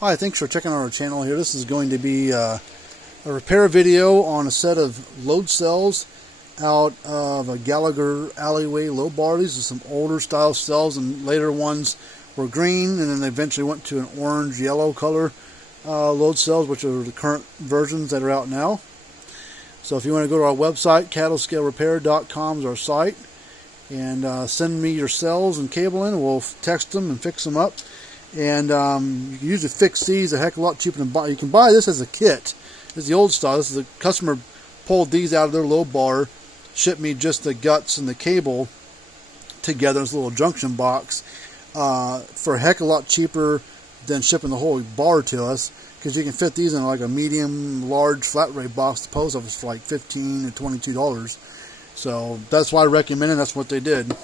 Hi, thanks for checking out our channel here. This is going to be a repair video on a set of load cells out of a Gallagher alleyway low bar. These are some older style cells, and later ones were green, and then they eventually went to an orange yellow color load cells, which are the current versions that are out now. So if you want to go to our website, cattlescalerepair.com is our site, and send me your cells and cable in, and we'll text them and fix them up. And you can usually fix these a heck of a lot cheaper than buy. You can buy this as a kit. This is the old style. This is the customer pulled these out of their low bar, shipped me just the guts and the cable together in this little junction box for a heck of a lot cheaper than shipping the whole bar to us, because you can fit these in like a medium large flat rate box to post office for like $15 to $22. So that's why I recommend it. That's what they did.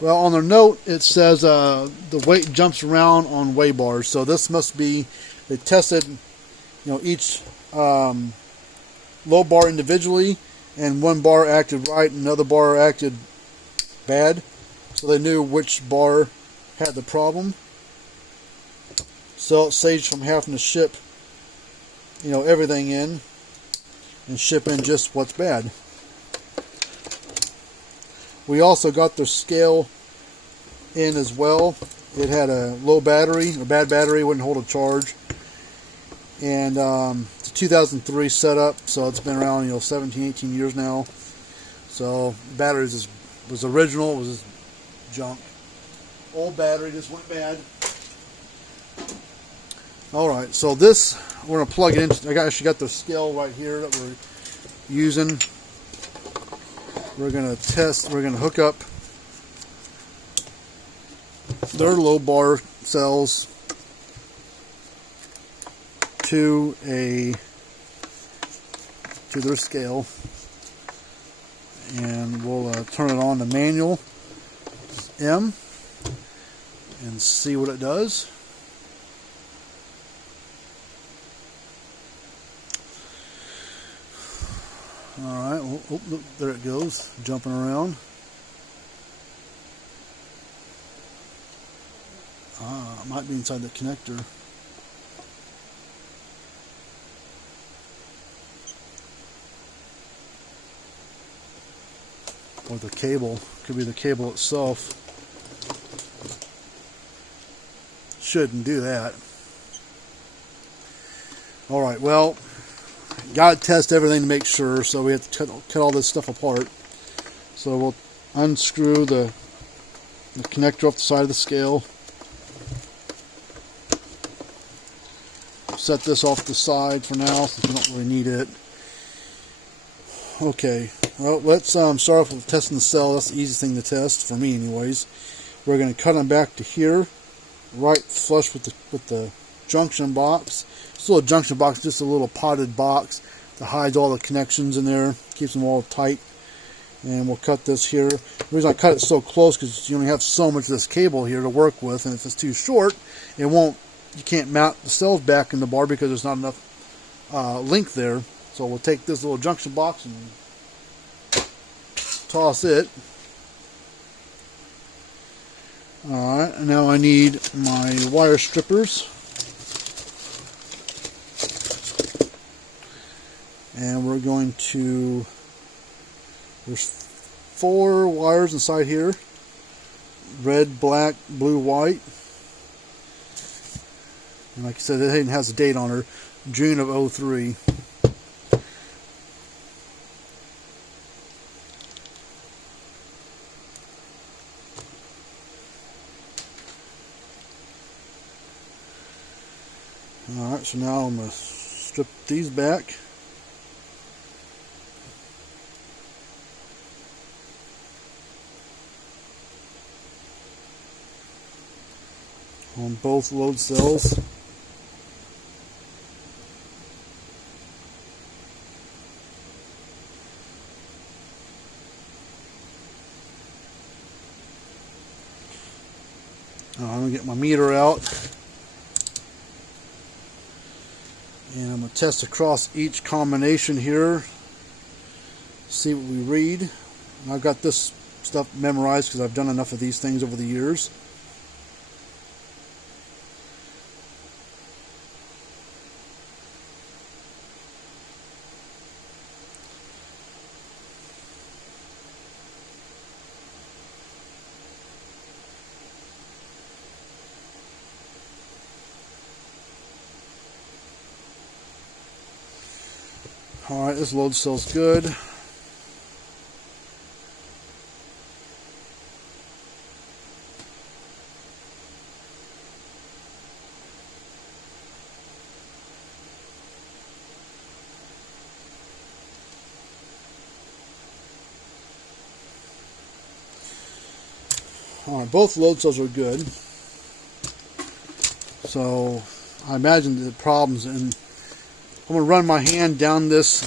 Well, on their note, it says the weight jumps around on weigh bars. So this must be, they tested, each low bar individually, and one bar acted right and another bar acted bad. So they knew which bar had the problem. So it saves from having to ship, everything in, and ship in just what's bad. We also got the scale in as well. It had a low battery, a bad battery, wouldn't hold a charge. And it's a 2003 setup, so it's been around 17, 18 years now. So the battery was original, it was just junk. Old battery just went bad. Alright, so this, we're going to plug it in. I actually got the scale right here that we're using. We're going to test, we're going to hook up their low bar cells to their scale, and we'll turn it on to manual M and see what it does. Alright, oh, look, there it goes, jumping around. It might be inside the connector. Or the cable. Could be the cable itself. Shouldn't do that. Alright, well, got to test everything to make sure, so we have to cut all this stuff apart. So we'll unscrew the connector off the side of the scale. Set this off the side for now, since we don't really need it. Okay, well, let's start off with testing the cell. That's the easiest thing to test, for me anyways. We're going to cut them back to here, right flush with the junction box. This little junction box is just a little potted box that hides all the connections in there, keeps them all tight. And we'll cut this here. The reason I cut it so close, because you only have so much of this cable here to work with, and if it's too short, you can't mount the cells back in the bar because there's not enough length there. So we'll take this little junction box and toss it. Alright, now I need my wire strippers. And we're going to, there's 4 wires inside here. Red, black, blue, white. And like I said, it has a date on her, June of 03. Alright, so now I'm going to strip these back. On both load cells. I'm going to get my meter out, and I'm going to test across each combination here, see what we read. And I've got this stuff memorized because I've done enough of these things over the years. Alright, this load cell's good. Alright, both load cells are good. So I imagine the problems, and I'm going to run my hand down this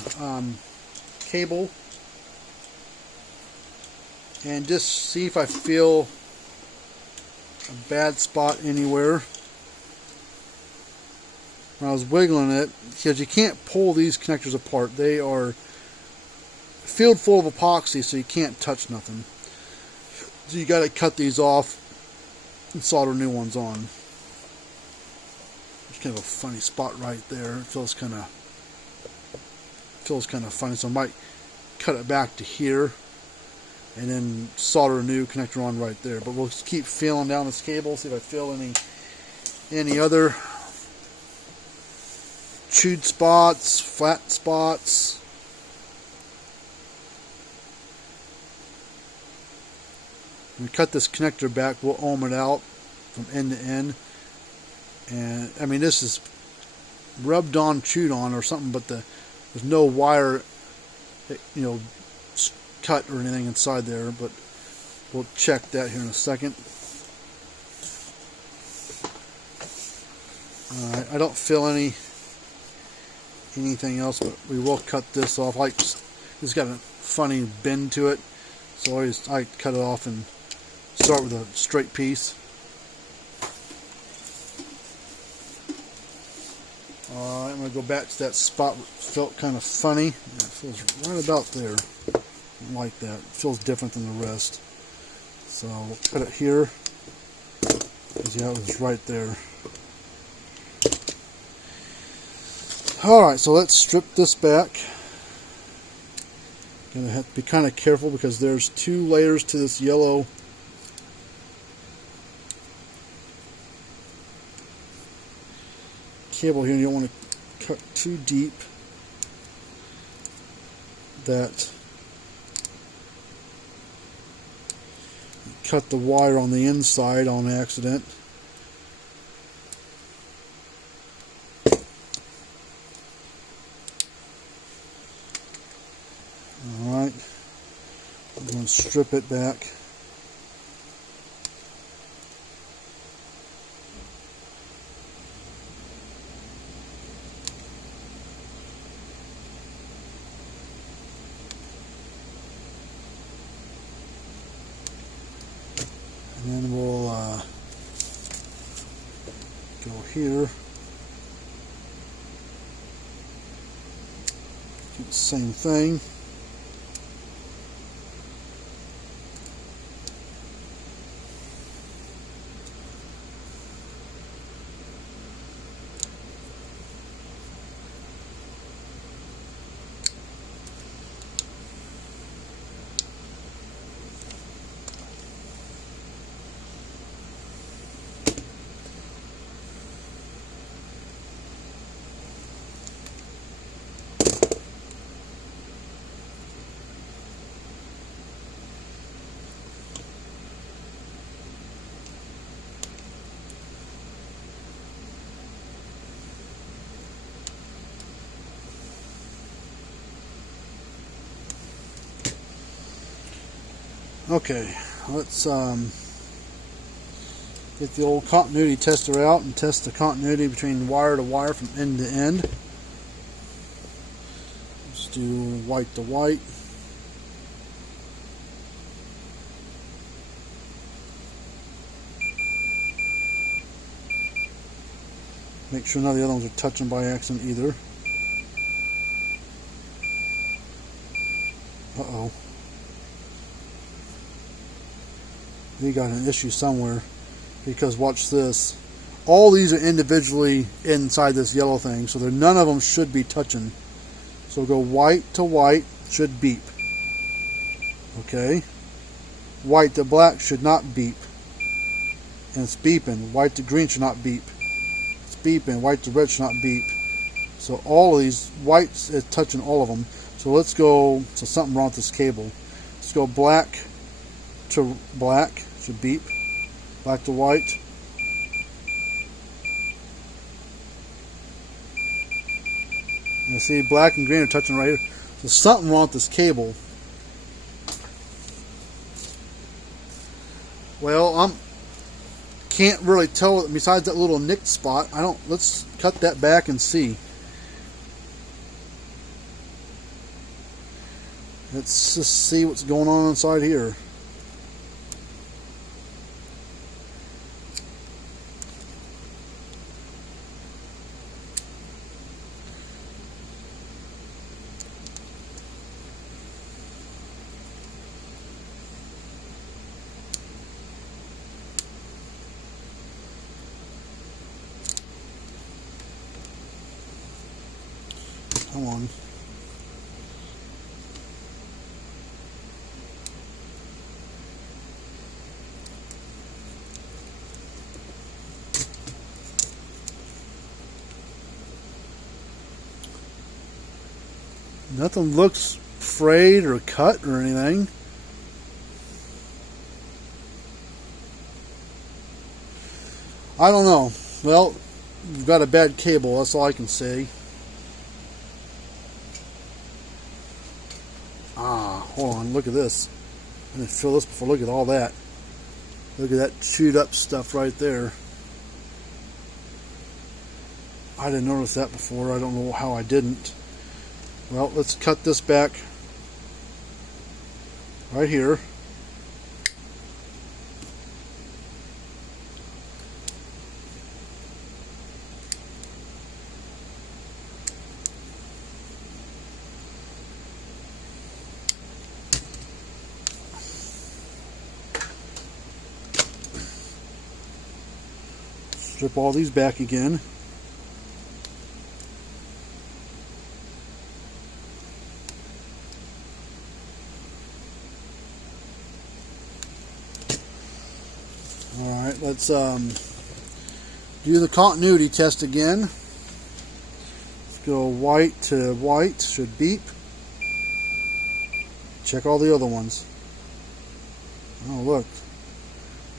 cable and just see if I feel a bad spot anywhere. When I was wiggling it, because you can't pull these connectors apart, they are filled full of epoxy, so you can't touch nothing. So you got to cut these off and solder new ones on. There's kind of a funny spot right there. It feels kind of funny, so I might cut it back to here and then solder a new connector on right there. But we'll just keep feeling down this cable, see if I feel any other chewed spots, flat spots. When we cut this connector back, we'll ohm it out from end to end. And I mean, this is rubbed on, chewed on or something, but there's no wire, you know, cut or anything inside there. But we'll check that here in a second. Alright, I don't feel anything else, but we will cut this off. Like, it's got a funny bend to it, so I cut it off and start with a straight piece. I'm going to go back to that spot that felt kind of funny. It feels right about there. I don't like that. It feels different than the rest. So we'll cut it here. Yeah, it was right there. Alright, so let's strip this back. Gonna have to be kind of careful because there's 2 layers to this yellow cable here, and you don't want to cut too deep that you cut the wire on the inside on accident. Alright, I'm going to strip it back. And then we'll go here. Do the same thing. Okay, let's get the old continuity tester out and test the continuity between wire to wire from end to end. Let's do white to white. Make sure none of the other ones are touching by accident either. Uh-oh. We got an issue somewhere, because watch this. All these are individually inside this yellow thing, so none of them should be touching. So we'll go white to white, should beep. Okay. White to black should not beep. And it's beeping. White to green should not beep. It's beeping. White to red should not beep. So all of these whites is touching all of them. So let's go, so something wrong with this cable. Let's go black to black, should beep. Black to white. You see black and green are touching right here. So something wrong with this cable. Well, can't really tell besides that little nicked spot. Let's cut that back and see. Let's just see what's going on inside here. Come on. Nothing looks frayed or cut or anything. I don't know. Well, you've got a bad cable, that's all I can say. Hold on, look at this. I'm going to fill this before. Look at all that. Look at that chewed up stuff right there. I didn't notice that before. I don't know how I didn't. Well, let's cut this back right here. Strip all these back again. Alright, let's do the continuity test again. Let's go white to white, should beep. Check all the other ones. Oh look,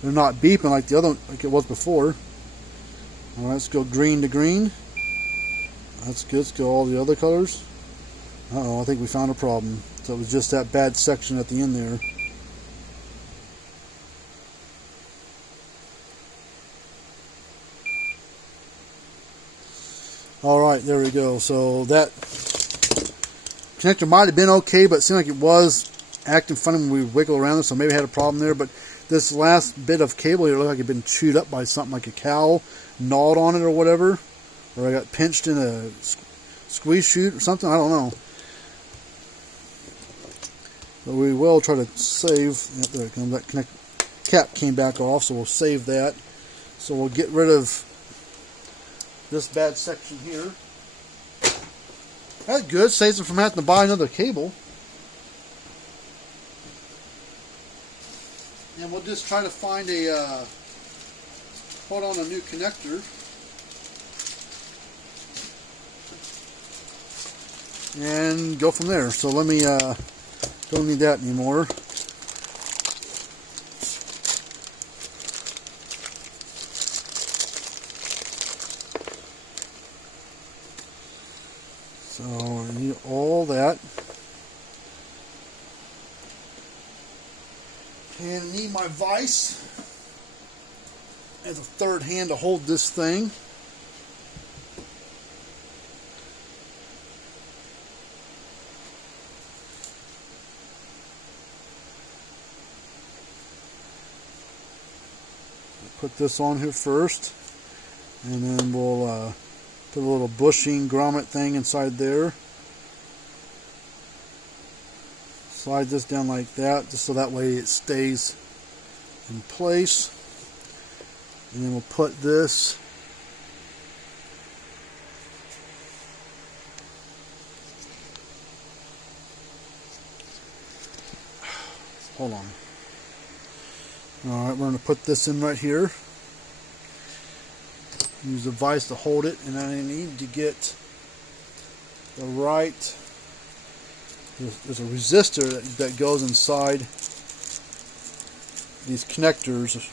they're not beeping like the other, like it was before. Alright, let's go green to green. That's good. Let's go all the other colors. Uh-oh, I think we found a problem. So it was just that bad section at the end there. Alright, there we go. So that connector might have been okay, but it seemed like it was acting funny when we wiggle around it, so maybe I had a problem there. But this last bit of cable here looked like it had been chewed up by something, like a cow gnawed on it or whatever. Or I got pinched in a squeeze chute or something, I don't know. But we will try to save. Yep, there it comes. That cap came back off, so we'll save that. So we'll get rid of this bad section here. That's good, saves them from having to buy another cable. And we'll just try to find a put on a new connector. And go from there. So let me don't need that anymore. So I need all that. And I need my vise as a third hand to hold this thing. Put this on here first, and then we'll put a little bushing grommet thing inside there. Slide this down like that, just so that way it stays in place. And then we'll put this hold on. Alright, we're going to put this in right here. Use the vise to hold it, and I need to get the right, there's a resistor that goes inside these connectors.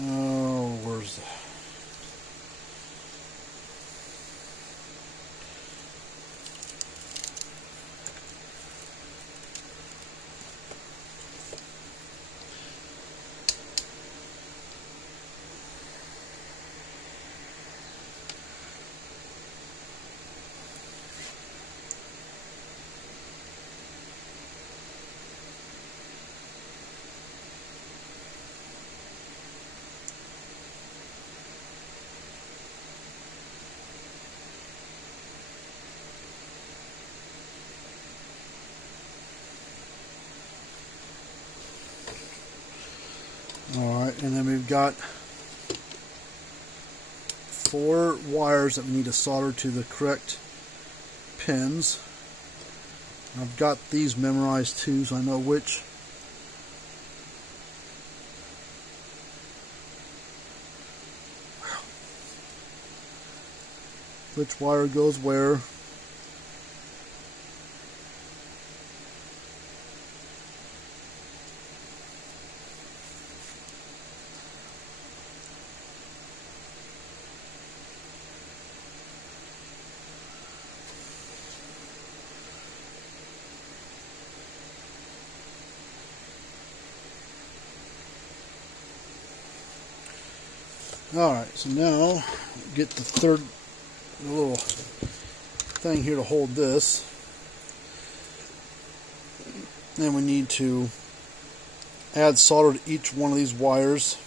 Oh, where's that? Alright, and then we've got 4 wires that we need to solder to the correct pins. I've got these memorized too, so I know which wire goes where. Alright, so now get the little thing here to hold this. Then we need to add solder to each one of these wires.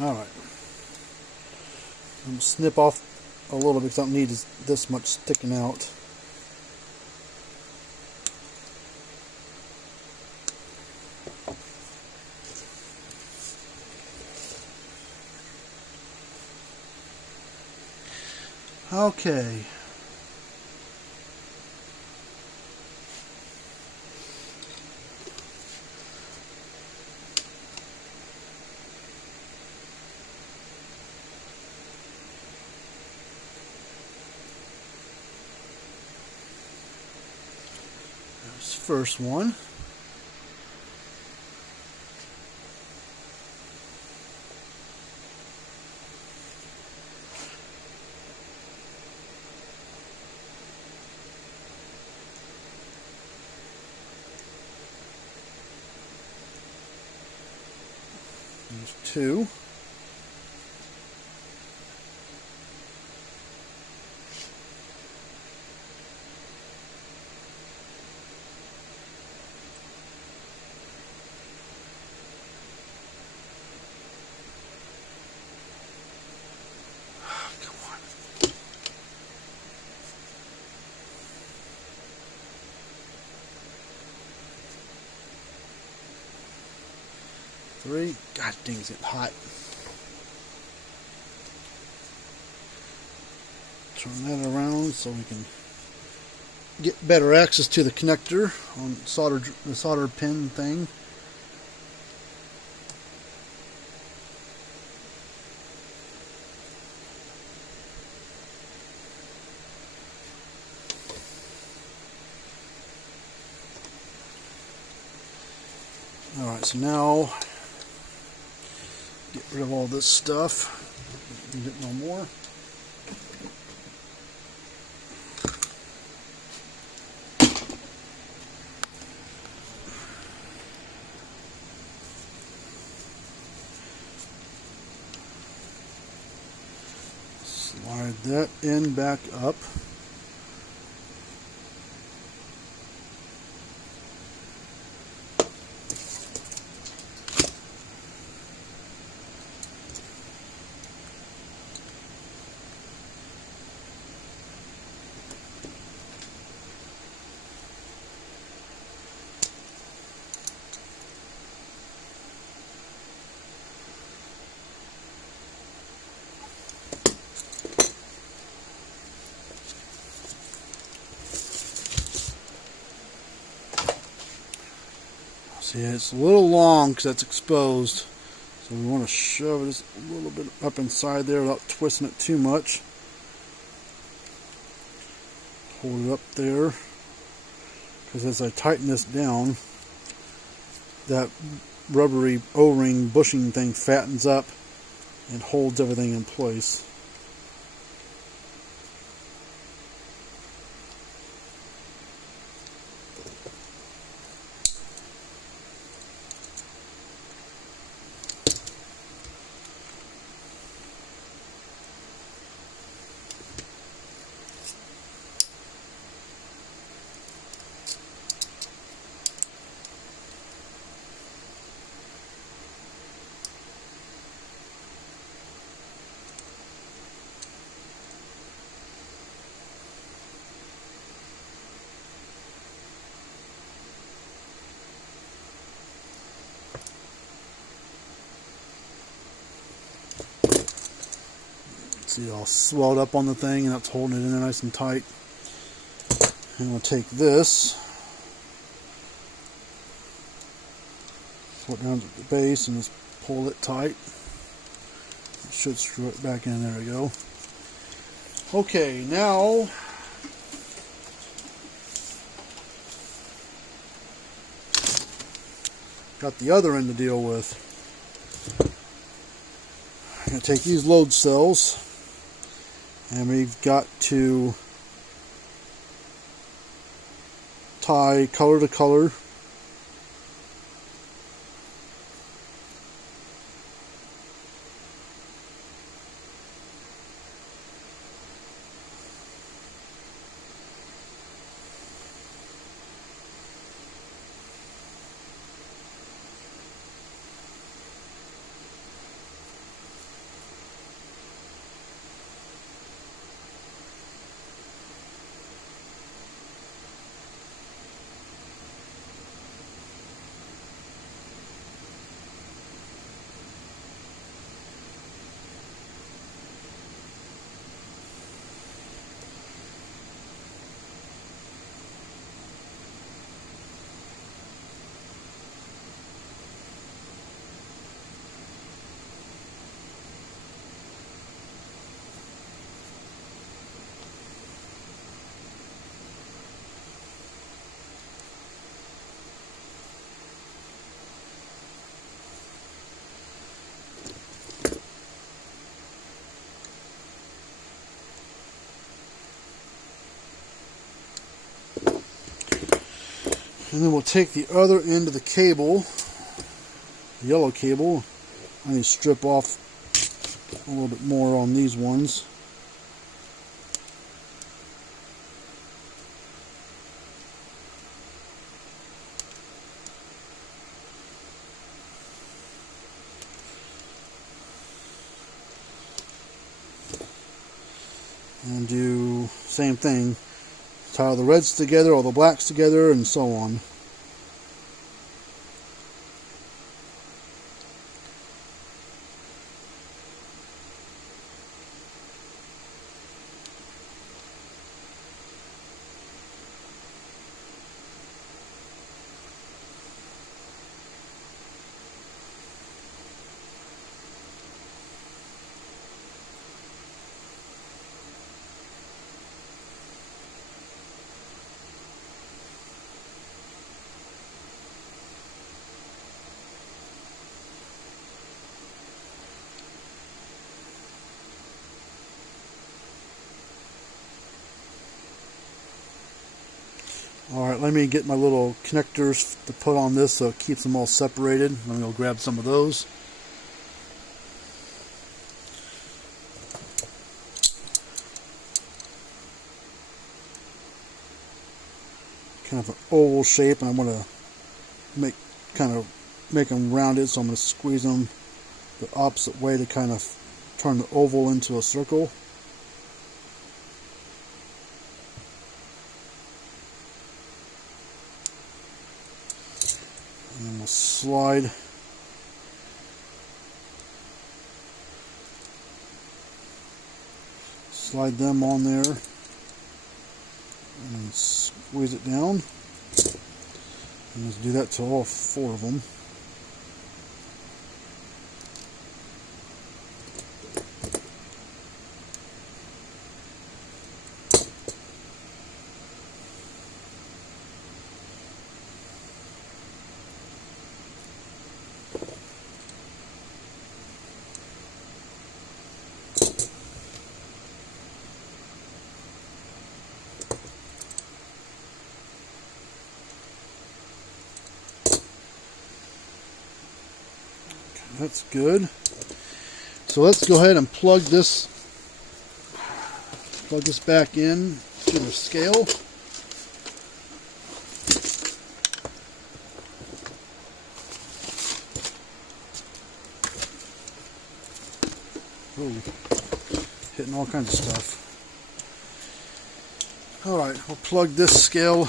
Alright. I'm going to snip off a little bit because I don't need this much sticking out. Okay. There's the first one. There's 2. 3. God dang, it's getting hot. Turn that around so we can get better access to the connector on the solder pin thing. Alright, so now get rid of all this stuff. Need it no more. Slide that end back up. See, it's a little long because that's exposed, so we want to shove this a little bit up inside there without twisting it too much. Hold it up there, because as I tighten this down, that rubbery O-ring bushing thing fattens up and holds everything in place. See, all swelled up on the thing, and that's holding it in there nice and tight. And we'll take this, flip down to the base, and just pull it tight. It should screw it back in. There we go. Okay, now got the other end to deal with. I'm going to take these load cells, and we've got to tie color to color. And then we'll take the other end of the cable, the yellow cable. I need to strip off a little bit more on these ones. And do same thing. Tie all the reds together, all the blacks together, and so on. Alright, let me get my little connectors to put on this so it keeps them all separated. Let me go grab some of those. Kind of an oval shape, and I'm going to make them rounded, so I'm going to squeeze them the opposite way to kind of turn the oval into a circle. And we'll slide them on there and squeeze it down. And let's do that to all 4 of them. That's good. So let's go ahead and plug this back in to the scale. Ooh, hitting all kinds of stuff. Alright, we'll plug this scale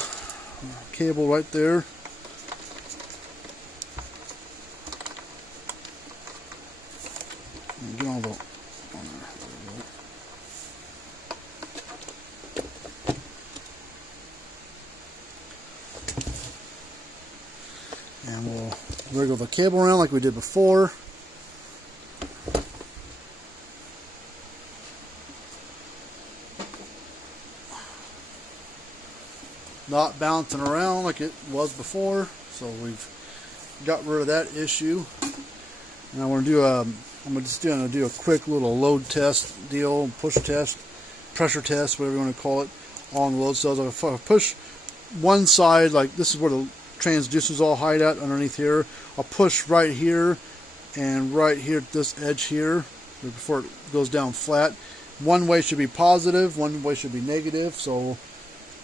cable right there. Get all the on there. And we'll wiggle the cable around like we did before. Not bouncing around like it was before, so we've got rid of that issue. And I want to do I'm just going to do a quick little load test deal, push test, pressure test, whatever you want to call it, on the load cells. If I push one side, like this is where the transducers all hide at underneath here, I'll push right here and right here at this edge here before it goes down flat. One way should be positive, one way should be negative, so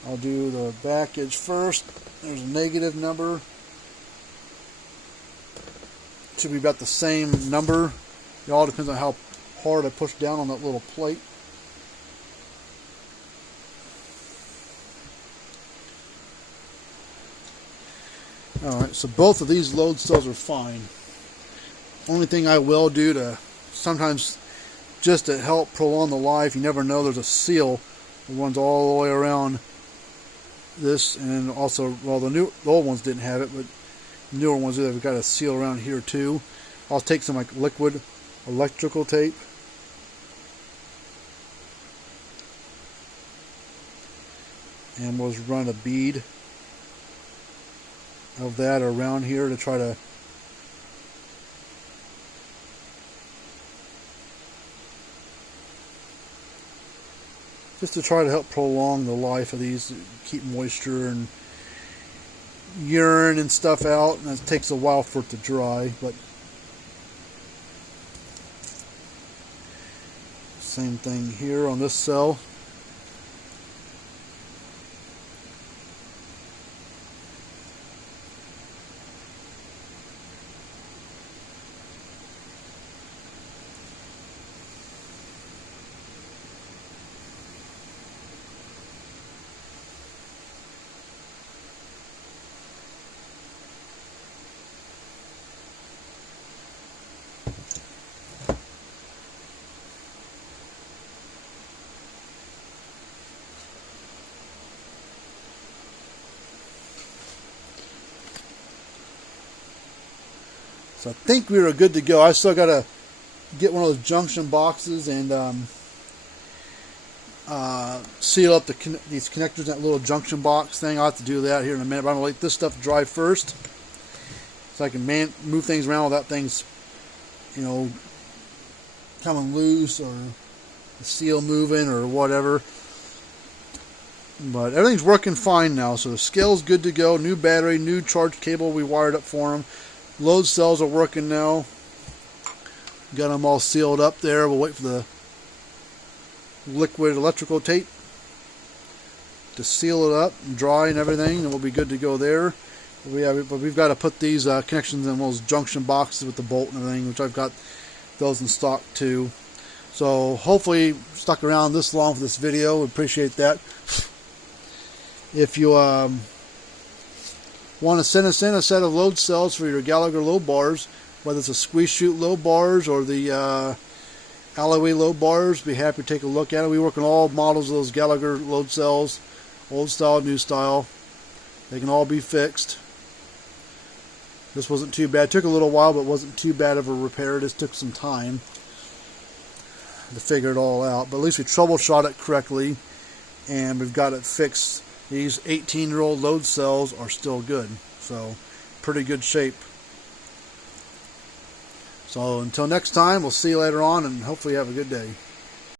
I'll do the back edge first. There's a negative number. Should be about the same number. It all depends on how hard I push down on that little plate. Alright, so both of these load cells are fine. Only thing I will do to sometimes just to help prolong the life, you never know, there's a seal that runs all the way around this, and also, well, the old ones didn't have it, but the newer ones do. They've got a seal around here too. I'll take some like liquid electrical tape. And we'll just run a bead of that around here to try to help prolong the life of these, keep moisture and urine and stuff out, and it takes a while for it to dry, but same thing here on this cell. So I think we were good to go. I still got to get one of those junction boxes and seal up these connectors in that little junction box thing. I'll have to do that here in a minute, but I'm going to let this stuff dry first so I can move things around without things, you know, coming loose or the seal moving or whatever. But everything's working fine now. So the scale's good to go. New battery, new charge cable we wired up for them. Load cells are working now. Got them all sealed up there. We'll wait for the liquid electrical tape to seal it up and dry and everything, and we'll be good to go there. But we've got to put these connections in those junction boxes with the bolt and everything, which I've got those in stock too. So hopefully stuck around this long for this video. Appreciate that. If you want to send us in a set of load cells for your Gallagher low bars, whether it's a squeeze chute low bars or the alleyway low bars, be happy to take a look at it. We work on all models of those Gallagher load cells, old style, new style. They can all be fixed. This wasn't too bad. It took a little while, but it wasn't too bad of a repair. It just took some time to figure it all out. But at least we troubleshot it correctly, and we've got it fixed. These 18-year-old load cells are still good. So, pretty good shape. So, until next time, we'll see you later on, and hopefully you have a good day.